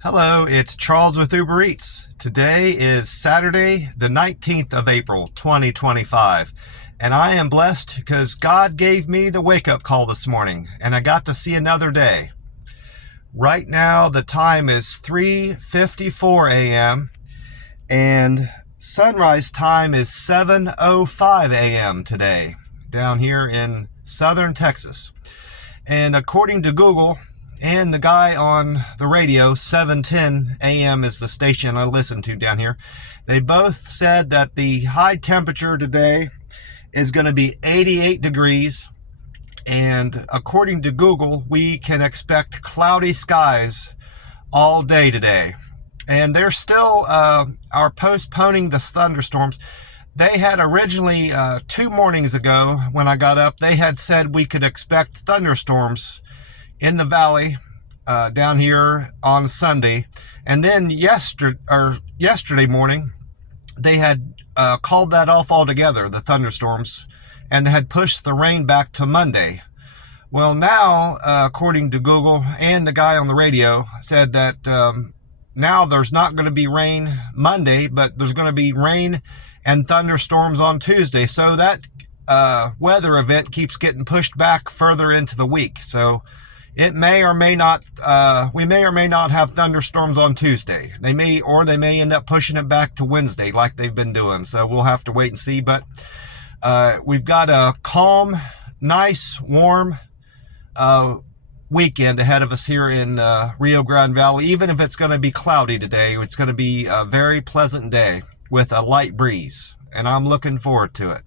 Hello, it's Charles with Uber Eats. Today is Saturday, the 19th of April, 2025. And I am blessed because God gave me the wake-up call this morning, and I got to see another day. Right now, the time is 3:54 a.m., and sunrise time is 7:05 a.m. today, down here in southern Texas. And according to Google, and the guy on the radio, 710 AM is the station I listen to down here, they both said that the high temperature today is going to be 88 degrees. And according to Google, we can expect cloudy skies all day today. And they're still are postponing the thunderstorms. They had originally, 2 mornings ago when I got up, they had said we could expect thunderstorms in the valley down here on Sunday. And then yesterday morning, they had called that off altogether, the thunderstorms, and they had pushed the rain back to Monday. Well, now, according to Google and the guy on the radio, said that now there's not going to be rain Monday, but there's going to be rain and thunderstorms on Tuesday. So that weather event keeps getting pushed back further into the week. So it may or may not, we may or may not have thunderstorms on Tuesday. They may end up pushing it back to Wednesday like they've been doing. So we'll have to wait and see. But we've got a calm, nice, warm weekend ahead of us here in Rio Grande Valley. Even if it's going to be cloudy today, it's going to be a very pleasant day with a light breeze. And I'm looking forward to it.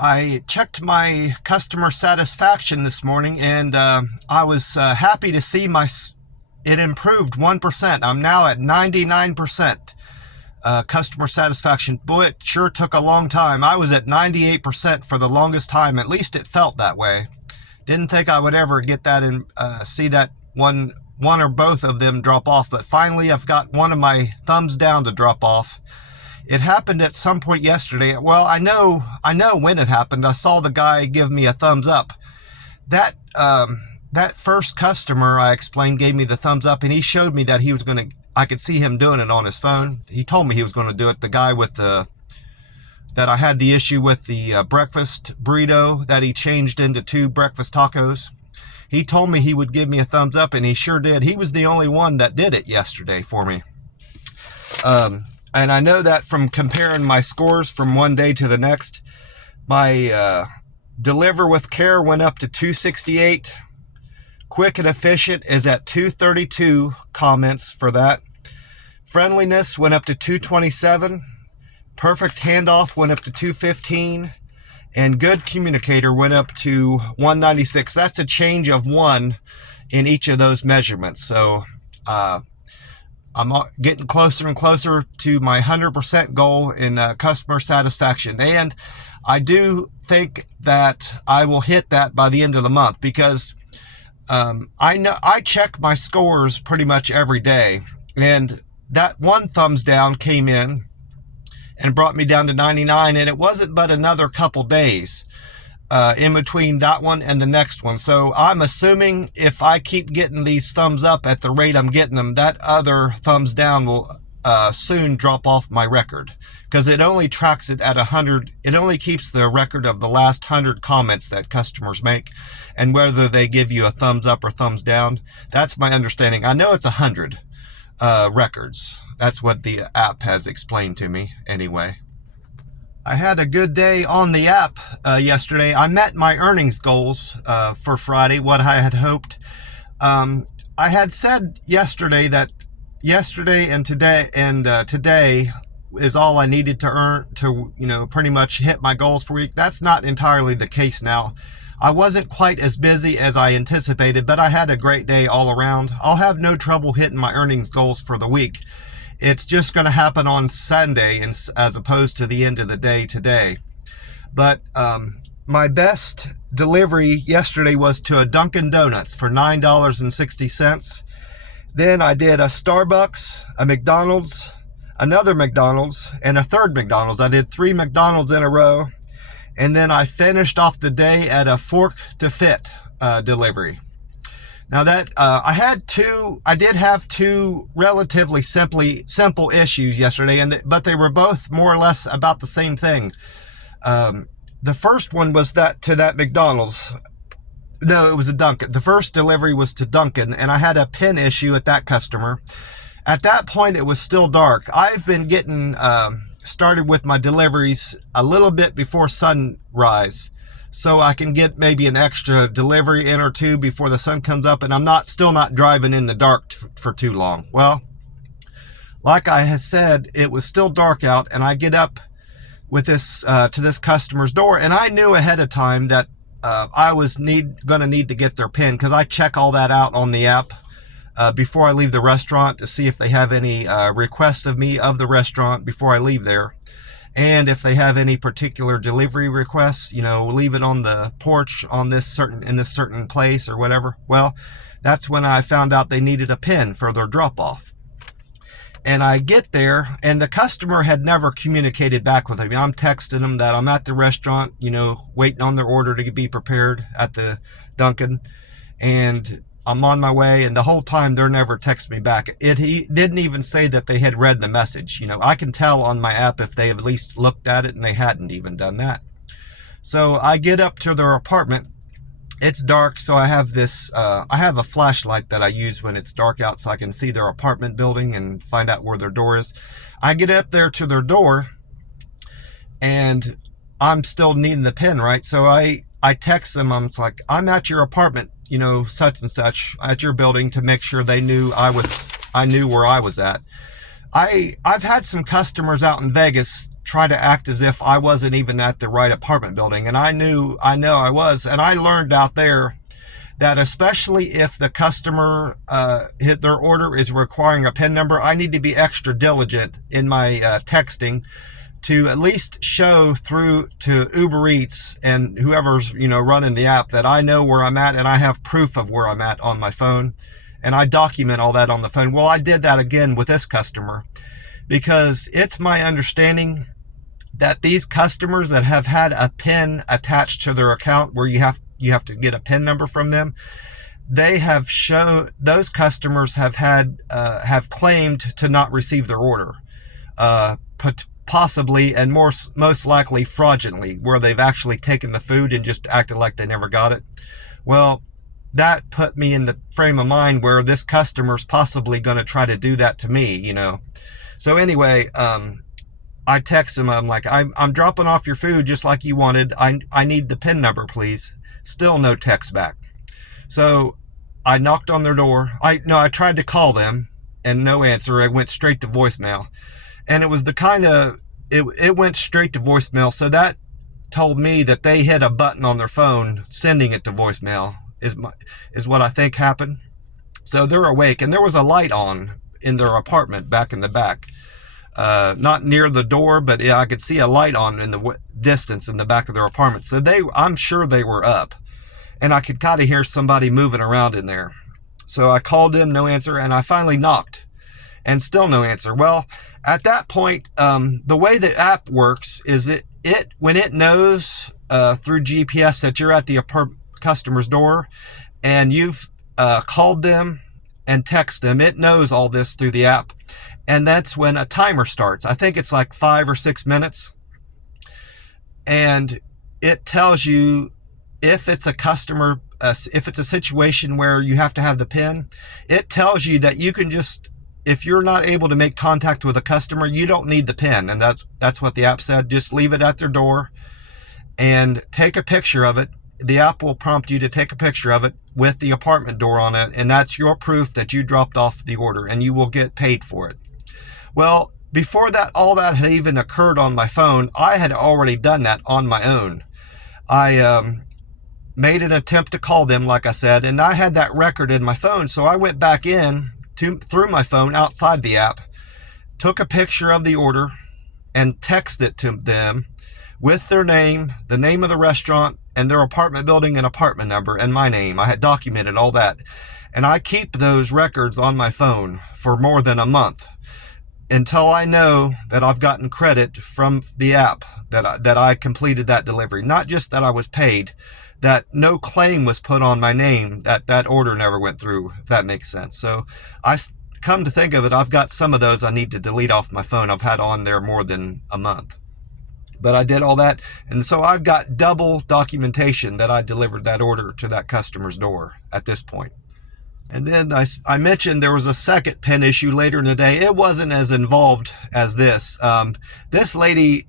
I checked my customer satisfaction this morning, and I was happy to see it improved 1%. I'm now at 99% customer satisfaction. Boy, it sure took a long time. I was at 98% for the longest time. At least it felt that way. Didn't think I would ever get that and see that one or both of them drop off. But finally, I've got one of my thumbs down to drop off. It happened at some point yesterday. Well, I know when it happened. I saw the guy give me a thumbs up. That first customer I explained gave me the thumbs up, and he showed me that I could see him doing it on his phone. He told me he was going to do it. The guy that I had the issue with the breakfast burrito that he changed into 2 breakfast tacos. He told me he would give me a thumbs up, and he sure did. He was the only one that did it yesterday for me. And I know that from comparing my scores from one day to the next. My Deliver with Care went up to 268. Quick and Efficient is at 232 comments for that. Friendliness went up to 227. Perfect Handoff went up to 215. And Good Communicator went up to 196. That's a change of 1 in each of those measurements. So I'm getting closer and closer to my 100% goal in customer satisfaction. And I do think that I will hit that by the end of the month, because I know I check my scores pretty much every day. And that one thumbs down came in and brought me down to 99. And it wasn't but another couple days in between that one and the next one. So I'm assuming if I keep getting these thumbs up at the rate I'm getting them, that other thumbs down will soon drop off my record, because it only tracks it at 100. It only keeps the record of the last 100 comments that customers make, and whether they give you a thumbs up or thumbs down. That's my understanding. I know it's 100 records. That's what the app has explained to me anyway. I had a good day on the app yesterday. I met my earnings goals for Friday, what I had hoped. I had said yesterday that yesterday and today is all I needed to earn to, pretty much hit my goals for a week. That's not entirely the case now. I wasn't quite as busy as I anticipated, but I had a great day all around. I'll have no trouble hitting my earnings goals for the week. It's just going to happen on Sunday as opposed to the end of the day today. But my best delivery yesterday was to a Dunkin' Donuts for $9.60. Then I did a Starbucks, a McDonald's, another McDonald's, and a third McDonald's. I did 3 McDonald's in a row. And then I finished off the day at a Fork to Fit delivery. Now that I did have two relatively simple issues yesterday, but they were both more or less about the same thing. The first one was to that McDonald's. No, it was a Dunkin'. The first delivery was to Dunkin', and I had a pin issue at that customer. At that point, it was still dark. I've been getting started with my deliveries a little bit before sunrise, so I can get maybe an extra delivery in or two before the sun comes up, and I'm still not driving in the dark for too long. Well, like I had said, it was still dark out, and I get up with this to this customer's door, and I knew ahead of time that I was going to need to get their PIN, because I check all that out on the app before I leave the restaurant to see if they have any requests of me of the restaurant before I leave there. And if they have any particular delivery requests, leave it on the porch in this certain place or whatever. Well, that's when I found out they needed a PIN for their drop-off. And I get there, and the customer had never communicated back with me. I'm texting them that I'm at the restaurant, waiting on their order to be prepared at the Dunkin', and I'm on my way, and the whole time they're never texting me back. He didn't even say that they had read the message. I can tell on my app if they have at least looked at it, and they hadn't even done that. So I get up to their apartment. It's dark, so I have a flashlight that I use when it's dark out so I can see their apartment building and find out where their door is. I get up there to their door, and I'm still needing the PIN, right? So I text them. I'm at your apartment, such and such, at your building, to make sure they knew I knew where I was at. I've had some customers out in Vegas try to act as if I wasn't even at the right apartment building, and I know I was. And I learned out there that especially if the customer hit their order is requiring a PIN number, I need to be extra diligent in my texting to at least show through to Uber Eats and whoever's running the app that I know where I'm at, and I have proof of where I'm at on my phone, and I document all that on the phone. Well, I did that again with this customer, because it's my understanding that these customers that have had a PIN attached to their account, where you have to get a PIN number from them, those customers have claimed to not receive their order, possibly and most likely fraudulently, where they've actually taken the food and just acted like they never got it. Well, that put me in the frame of mind where this customer's possibly going to try to do that to me, So anyway, I text him. I'm like, I'm dropping off your food just like you wanted. I need the PIN number, please. Still no text back. So I knocked on their door. I tried to call them, and no answer. It went straight to voicemail. And it was it went straight to voicemail. So that told me that they hit a button on their phone sending it to voicemail is what I think happened. So they're awake, and there was a light on in their apartment back in the back. Not near the door, but I could see a light on in the distance in the back of their apartment. So I'm sure they were up, and I could kind of hear somebody moving around in there. So I called them, no answer, and I finally knocked, and still no answer. Well, at that point, the way the app works is when it knows through GPS that you're at the customer's door, and you've called them and text them, it knows all this through the app. And that's when a timer starts. I think it's like 5 or 6 minutes. And it tells you if it's a customer, if it's a situation where you have to have the PIN, it tells you that you can if you're not able to make contact with a customer, you don't need the PIN. And that's what the app said. Just leave it at their door and take a picture of it. The app will prompt you to take a picture of it with the apartment door on it. And that's your proof that you dropped off the order, and you will get paid for it. Well, before all that had even occurred on my phone, I had already done that on my own. I made an attempt to call them, like I said, and I had that record in my phone. So I went back in through my phone outside the app, took a picture of the order, and texted it to them with their name, the name of the restaurant, and their apartment building and apartment number, and my name. I had documented all that. And I keep those records on my phone for more than a month, until I know that I've gotten credit from the app that I completed that delivery. Not just that I was paid, that no claim was put on my name, that order never went through, if that makes sense. So come to think of it, I've got some of those I need to delete off my phone. I've had on there more than a month. But I did all that, and so I've got double documentation that I delivered that order to that customer's door at this point. And then I mentioned there was a second pen issue later in the day. It wasn't as involved as this. This lady,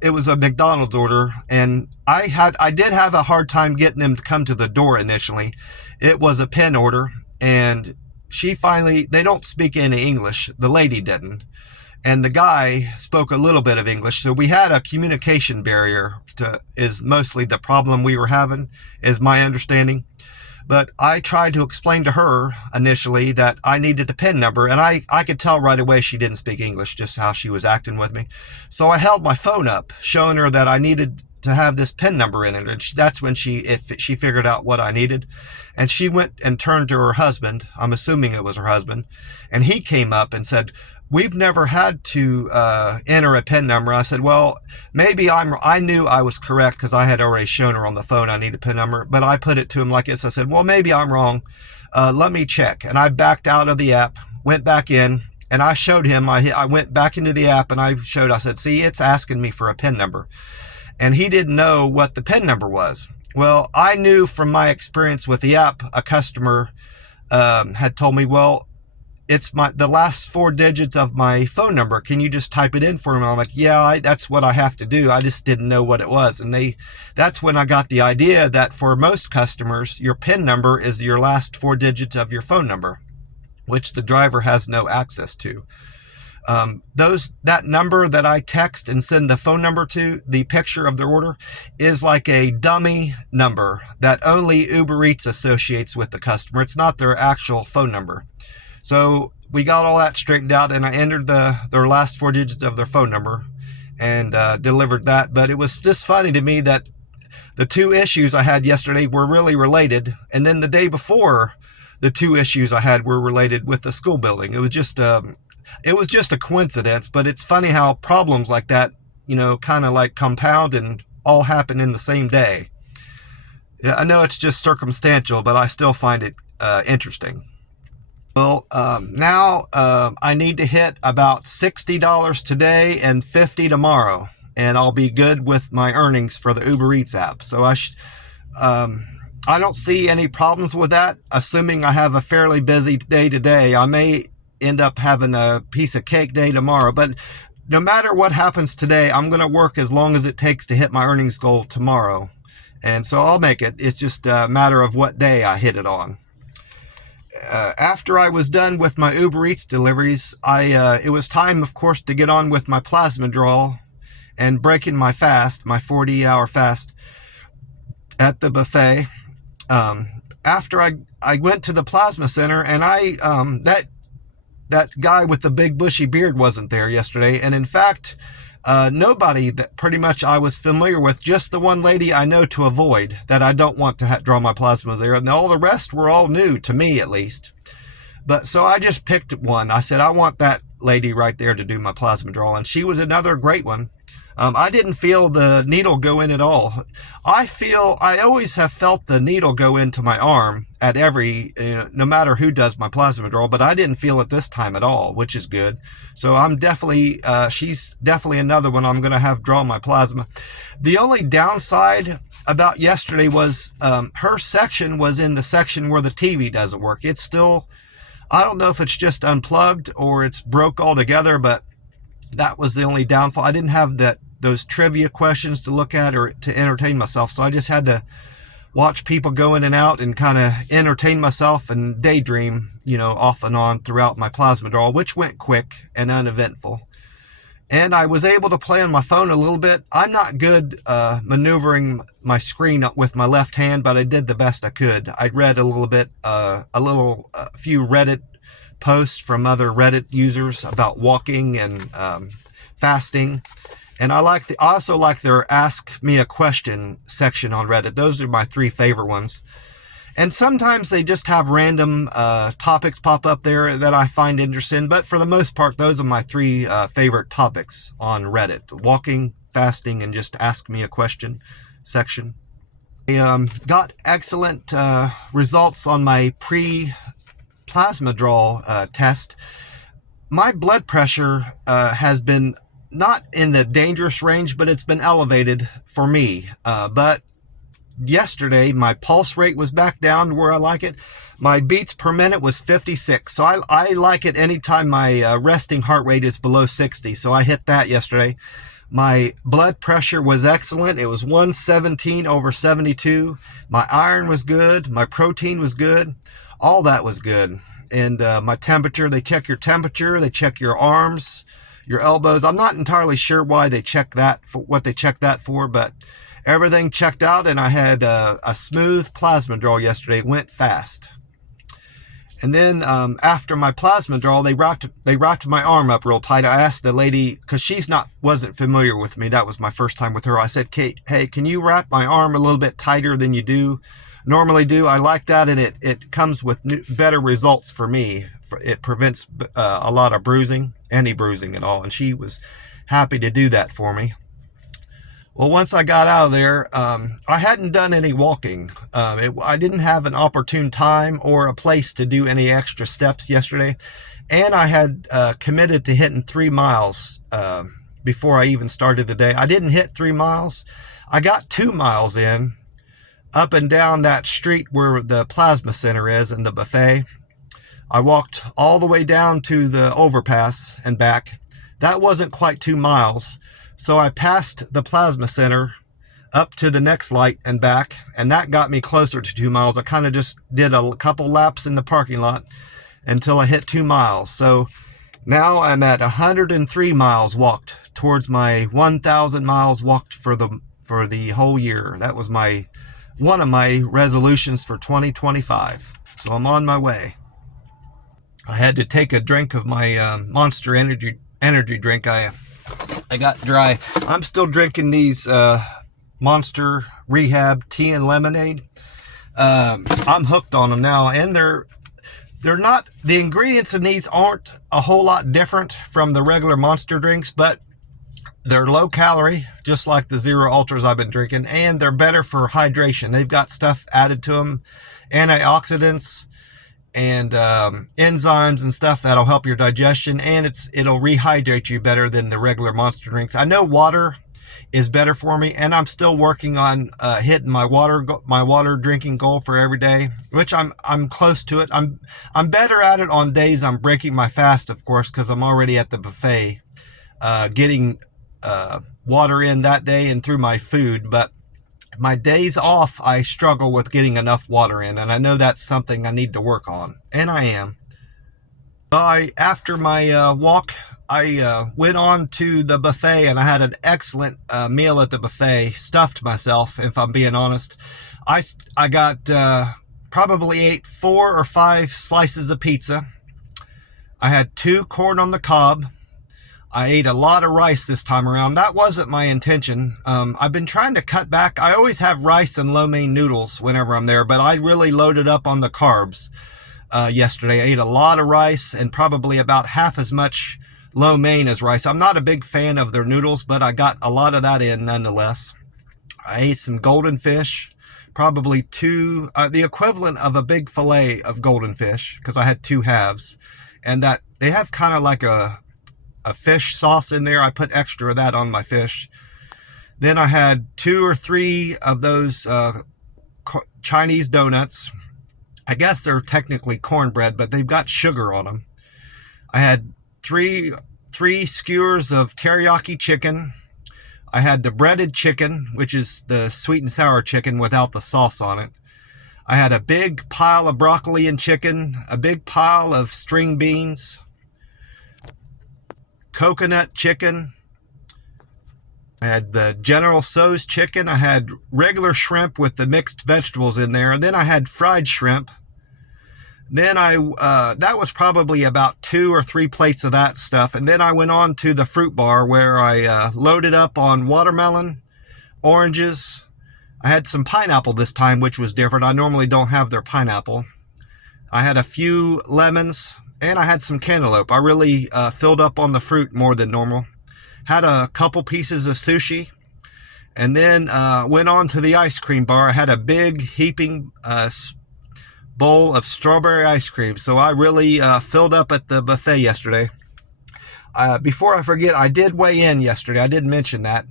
it was a McDonald's order, and I did have a hard time getting them to come to the door initially. It was a pen order, and they don't speak any English. The lady didn't. And the guy spoke a little bit of English. So we had a communication barrier is mostly the problem we were having, is my understanding. But I tried to explain to her initially that I needed a PIN number, and I could tell right away she didn't speak English, just how she was acting with me. So I held my phone up, showing her that I needed to have this PIN number in it. And that's when she figured out what I needed. And she went and turned to her husband. I'm assuming it was her husband. And he came up and said, "We've never had to enter a PIN number." I said, well, maybe I knew I was correct because I had already shown her on the phone I need a PIN number, but I put it to him like this. I said, well, maybe I'm wrong. Let me check. And I backed out of the app, went back in, and I showed him. I went back into the app and I said, see, it's asking me for a PIN number. And he didn't know what the PIN number was. Well, I knew from my experience with the app, a customer had told me, well, it's the last 4 digits of my phone number. Can you just type it in for me? And I'm like, yeah, that's what I have to do. I just didn't know what it was. And that's when I got the idea that for most customers, your PIN number is your last 4 digits of your phone number, which the driver has no access to. That number that I text and send the phone number to, the picture of the order, is like a dummy number that only Uber Eats associates with the customer. It's not their actual phone number. So we got all that straightened out, and I entered their last 4 digits of their phone number and delivered that. But it was just funny to me that the 2 issues I had yesterday were really related, and then the day before, the 2 issues I had were related with the school building. It was just a coincidence, but it's funny how problems like that, kind of like compound and all happen in the same day. Yeah, I know it's just circumstantial, but I still find it interesting. Well, now I need to hit about $60 today and $50 tomorrow, and I'll be good with my earnings for the Uber Eats app. So I don't see any problems with that, assuming I have a fairly busy day today. I may end up having a piece of cake day tomorrow, but no matter what happens today, I'm going to work as long as it takes to hit my earnings goal tomorrow. And so I'll make it. It's just a matter of what day I hit it on. After I was done with my Uber Eats deliveries, it was time, of course, to get on with my plasma draw and breaking my fast, my 40-hour fast at the buffet. After I went to the plasma center, and that guy with the big bushy beard wasn't there yesterday. And in fact, nobody that pretty much I was familiar with, just the one lady I know to avoid, that I don't want to draw my plasma there. And all the rest were all new to me, at least. But so I just picked one. I said, I want that lady right there to do my plasma draw. And she was another great one. I didn't feel the needle go in at all. I always have felt the needle go into my arm at no matter who does my plasma draw, but I didn't feel it this time at all, which is good. So she's definitely another one I'm going to have draw my plasma. The only downside about yesterday was her section was in the section where the TV doesn't work. It's still, I don't know if it's just unplugged or it's broke altogether, but that was the only downfall. I didn't have those trivia questions to look at or to entertain myself, so I just had to watch people go in and out and kind of entertain myself and daydream, off and on throughout my plasma draw, which went quick and uneventful. And I was able to play on my phone a little bit. I'm not good maneuvering my screen with my left hand, but I did the best I could. I read a little bit, a few Reddit posts from other Reddit users about walking and fasting. And I also like their Ask Me a Question section on Reddit. Those are my 3 favorite ones. And sometimes they just have random topics pop up there that I find interesting. But for the most part, those are my 3 favorite topics on Reddit. Walking, fasting, and just Ask Me a Question section. I got excellent results on my pre-plasma draw test. My blood pressure has been not in the dangerous range, but it's been elevated for me. But yesterday, my pulse rate was back down to where I like it. My beats per minute was 56. So I like it anytime my resting heart rate is below 60. So I hit that yesterday. My blood pressure was excellent. It was 117/72. My iron was good. My protein was good. All that was good. And my temperature, they check your temperature. They check your arms, your elbows. I'm not entirely sure why they check that, for what they check that for, but everything checked out, and I had a smooth plasma draw yesterday. It went fast. And then after my plasma draw, they wrapped my arm up real tight. I asked the lady, because wasn't familiar with me. That was my first time with her. I said, Kate, hey, can you wrap my arm a little bit tighter than you normally do? I like that, and it comes with better results for me. It prevents a lot of bruising, any bruising at all. And she was happy to do that for me. Well, once I got out of there, I hadn't done any walking. I didn't have an opportune time or a place to do any extra steps yesterday. And I had committed to hitting 3 miles before I even started the day. I didn't hit 3 miles. I got 2 miles in, up and down that street where the plasma center is and the buffet. I walked all the way down to the overpass and back. That wasn't quite 2 miles. So I passed the plasma center up to the next light and back, and that got me closer to 2 miles. I kind of just did a couple laps in the parking lot until I hit 2 miles. So now I'm at 103 miles walked towards my 1,000 miles walked for the whole year. That was one of my resolutions for 2025. So I'm on my way. I had to take a drink of my Monster energy drink. I got dry. I'm still drinking these Monster Rehab tea and lemonade. I'm hooked on them now, and they're not, the ingredients in these aren't a whole lot different from the regular Monster drinks, but they're low calorie, just like the Zero Ultras I've been drinking, and they're better for hydration. They've got stuff added to them, antioxidants and enzymes and stuff that'll help your digestion, and it'll rehydrate you better than the regular Monster drinks. I know water is better for me, and I'm still working on hitting my water drinking goal for every day, which I'm close to it. I'm better at it on days I'm breaking my fast, of course, because I'm already at the buffet getting water in that day and through my food. But my days off, I struggle with getting enough water in, and I know that's something I need to work on, and I am. After my walk, I went on to the buffet, and I had an excellent meal at the buffet. Stuffed myself, if I'm being honest. I got probably ate 4 or 5 slices of pizza. I had 2 corn on the cob. I ate a lot of rice this time around. That wasn't my intention. I've been trying to cut back. I always have rice and lo mein noodles whenever I'm there, but I really loaded up on the carbs yesterday. I ate a lot of rice and probably about half as much lo mein as rice. I'm not a big fan of their noodles, but I got a lot of that in nonetheless. I ate some golden fish, probably the equivalent of a big fillet of golden fish, because I had 2 halves, and that they have kind of like a fish sauce in there. I put extra of that on my fish. Then I had 2 or 3 of those Chinese donuts. I guess they're technically cornbread, but they've got sugar on them. I had 3 skewers of teriyaki chicken. I had the breaded chicken, which is the sweet and sour chicken without the sauce on it. I had a big pile of broccoli and chicken, a big pile of string beans, coconut chicken. I had the General Tso's chicken. I had regular shrimp with the mixed vegetables in there, and then I had fried shrimp. Then that was probably about 2 or 3 plates of that stuff, and then I went on to the fruit bar where I loaded up on watermelon, oranges. I had some pineapple this time, which was different. I normally don't have their pineapple. I had a few lemons, and I had some cantaloupe. I really filled up on the fruit more than normal. Had a couple pieces of sushi, and then went on to the ice cream bar. I had a big heaping bowl of strawberry ice cream, so I really filled up at the buffet yesterday. Before I forget, I did weigh in yesterday. I did mention that.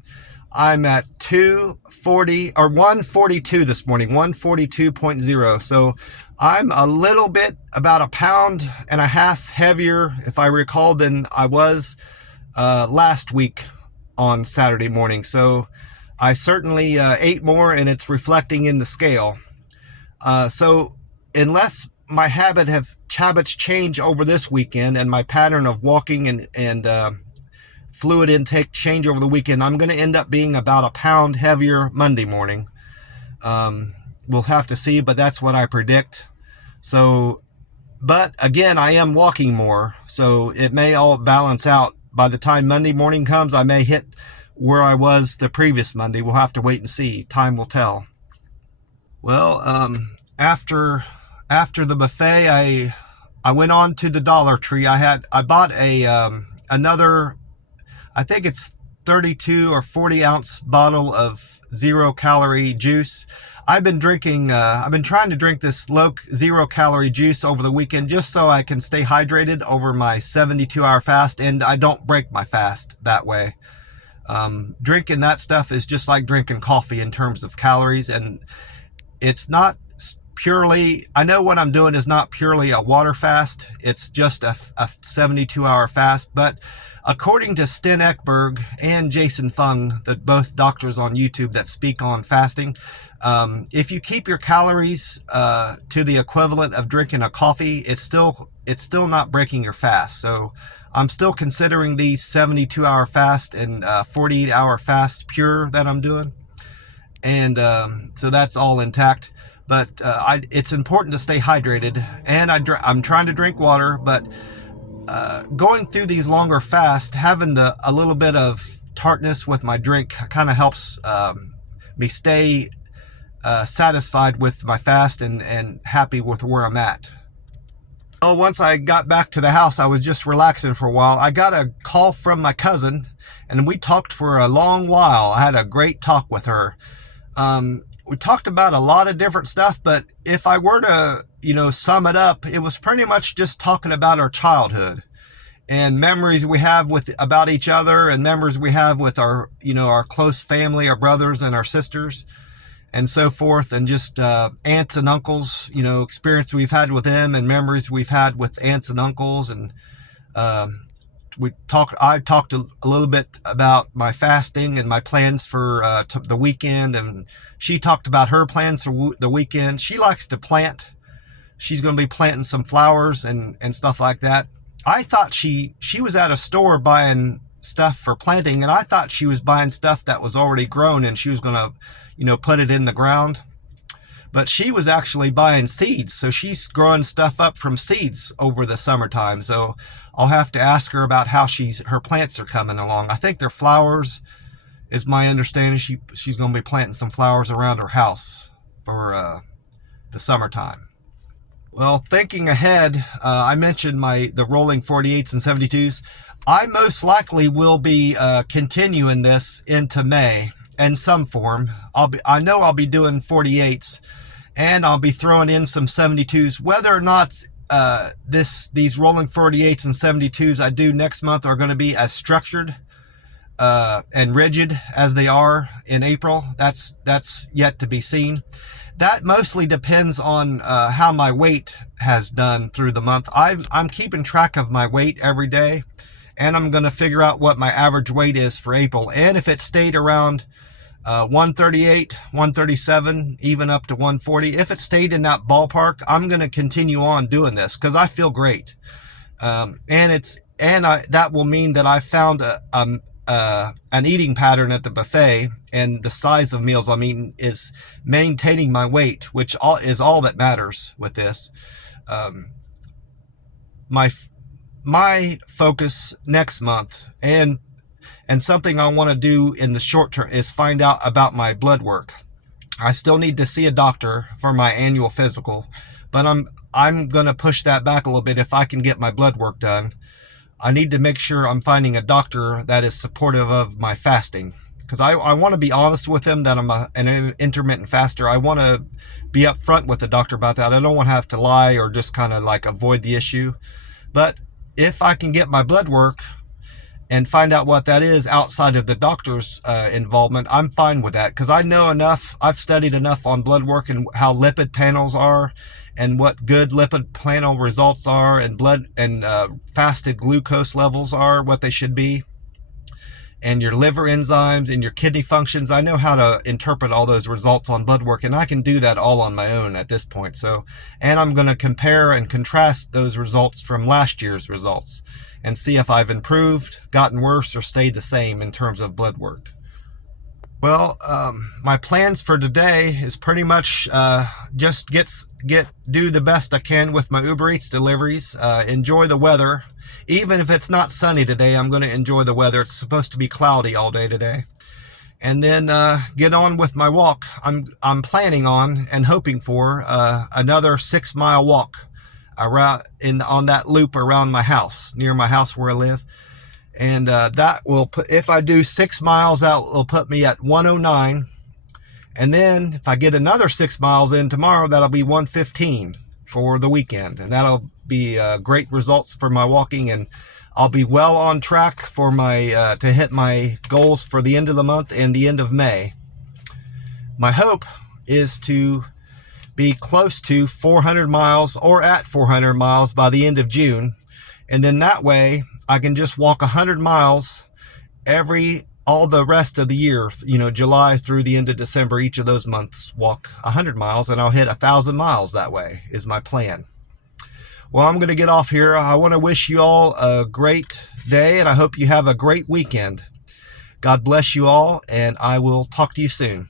I'm at 240 or 142 this morning, 142.0. So I'm a little bit, about 1.5 pounds heavier, if I recall, than I was last week on Saturday morning. So I certainly ate more, and it's reflecting in the scale. So unless my habits change over this weekend and my pattern of walking and fluid intake change over the weekend, I'm going to end up being about 1 pound heavier Monday morning. We'll have to see, but that's what I predict. So, but again, I am walking more, so it may all balance out. By the time Monday morning comes, I may hit where I was the previous Monday. We'll have to wait and see. Time will tell. Well, after the buffet, I went on to the Dollar Tree. I bought another, I think it's 32 or 40 ounce bottle of 0-calorie juice. I've been trying to drink this low 0-calorie juice over the weekend just so I can stay hydrated over my 72-hour fast, and I don't break my fast that way. Drinking that stuff is just like drinking coffee in terms of calories, and it's not purely, I know what I'm doing is not purely a water fast. It's just a 72-hour fast. But according to Sten Ekberg and Jason Fung, both doctors on YouTube that speak on fasting, if you keep your calories to the equivalent of drinking a coffee, it's still not breaking your fast. So I'm still considering these 72-hour fast and 48-hour fast pure that I'm doing. And so that's all intact. But it's important to stay hydrated, and I'm trying to drink water. But going through these longer fasts, having a little bit of tartness with my drink kind of helps me stay satisfied with my fast and happy with where I'm at. Well, once I got back to the house, I was just relaxing for a while. I got a call from my cousin, and we talked for a long while. I had a great talk with her. We talked about a lot of different stuff, but if I were to, sum it up, it was pretty much just talking about our childhood and memories we have about each other, and memories we have with our close family, our brothers and our sisters and so forth, and just aunts and uncles, experience we've had with them and memories we've had with aunts and uncles. And I talked a little bit about my fasting and my plans for the weekend, and she talked about her plans for the weekend. She likes to plant. She's going to be planting some flowers and stuff like that. I thought she was at a store buying stuff for planting, and I thought she was buying stuff that was already grown and she was going to, put it in the ground. But she was actually buying seeds, so she's growing stuff up from seeds over the summertime. So I'll have to ask her about how her plants are coming along. I think they're flowers, is my understanding. She's going to be planting some flowers around her house for the summertime. Well, thinking ahead, I mentioned the rolling 48s and 72s. I most likely will be continuing this into May in some form. I know I'll be doing 48s, and I'll be throwing in some 72s. Whether or not these rolling 48s and 72s I do next month are going to be as structured and rigid as they are in April, that's yet to be seen. That mostly depends on how my weight has done through the month. I'm keeping track of my weight every day, and I'm going to figure out what my average weight is for April. And if it stayed around 138, 137, even up to 140, if it stayed in that ballpark, I'm going to continue on doing this because I feel great. That will mean that I found an eating pattern at the buffet, and the size of meals I'm eating is maintaining my weight, which is all that matters with this. My focus next month and something I want to do in the short term is find out about my blood work. I still need to see a doctor for my annual physical, but I'm going to push that back a little bit if I can get my blood work done. I need to make sure I'm finding a doctor that is supportive of my fasting. because I want to be honest with them that I'm an intermittent faster. I want to be upfront with the doctor about that. I don't want to have to lie or just kind of like avoid the issue. But if I can get my blood work and find out what that is outside of the doctor's involvement, I'm fine with that, because I know enough. I've studied enough on blood work and how lipid panels are and what good lipid panel results are, and blood and fasted glucose levels are, what they should be, and your liver enzymes and your kidney functions. I know how to interpret all those results on blood work, and I can do that all on my own at this point. So, and I'm going to compare and contrast those results from last year's results and see if I've improved, gotten worse, or stayed the same in terms of blood work. Well, my plans for today is pretty much just do the best I can with my Uber Eats deliveries. Enjoy the weather. Even if it's not sunny today, I'm going to enjoy the weather. It's supposed to be cloudy all day today. And then get on with my walk. I'm planning on and hoping for another 6-mile walk around on that loop around my house, near my house where I live. And that will put, if I do 6 miles out, will put me at 109. And then if I get another 6 miles in tomorrow, that'll be 115 for the weekend. And that'll be great results for my walking. And I'll be well on track for my to hit my goals for the end of the month and the end of May. My hope is to be close to 400 miles or at 400 miles by the end of June. And then that way I can just walk 100 miles all the rest of the year, July through the end of December, each of those months, walk 100 miles, and I'll hit 1,000 miles that way is my plan. Well, I'm going to get off here. I want to wish you all a great day, and I hope you have a great weekend. God bless you all, and I will talk to you soon.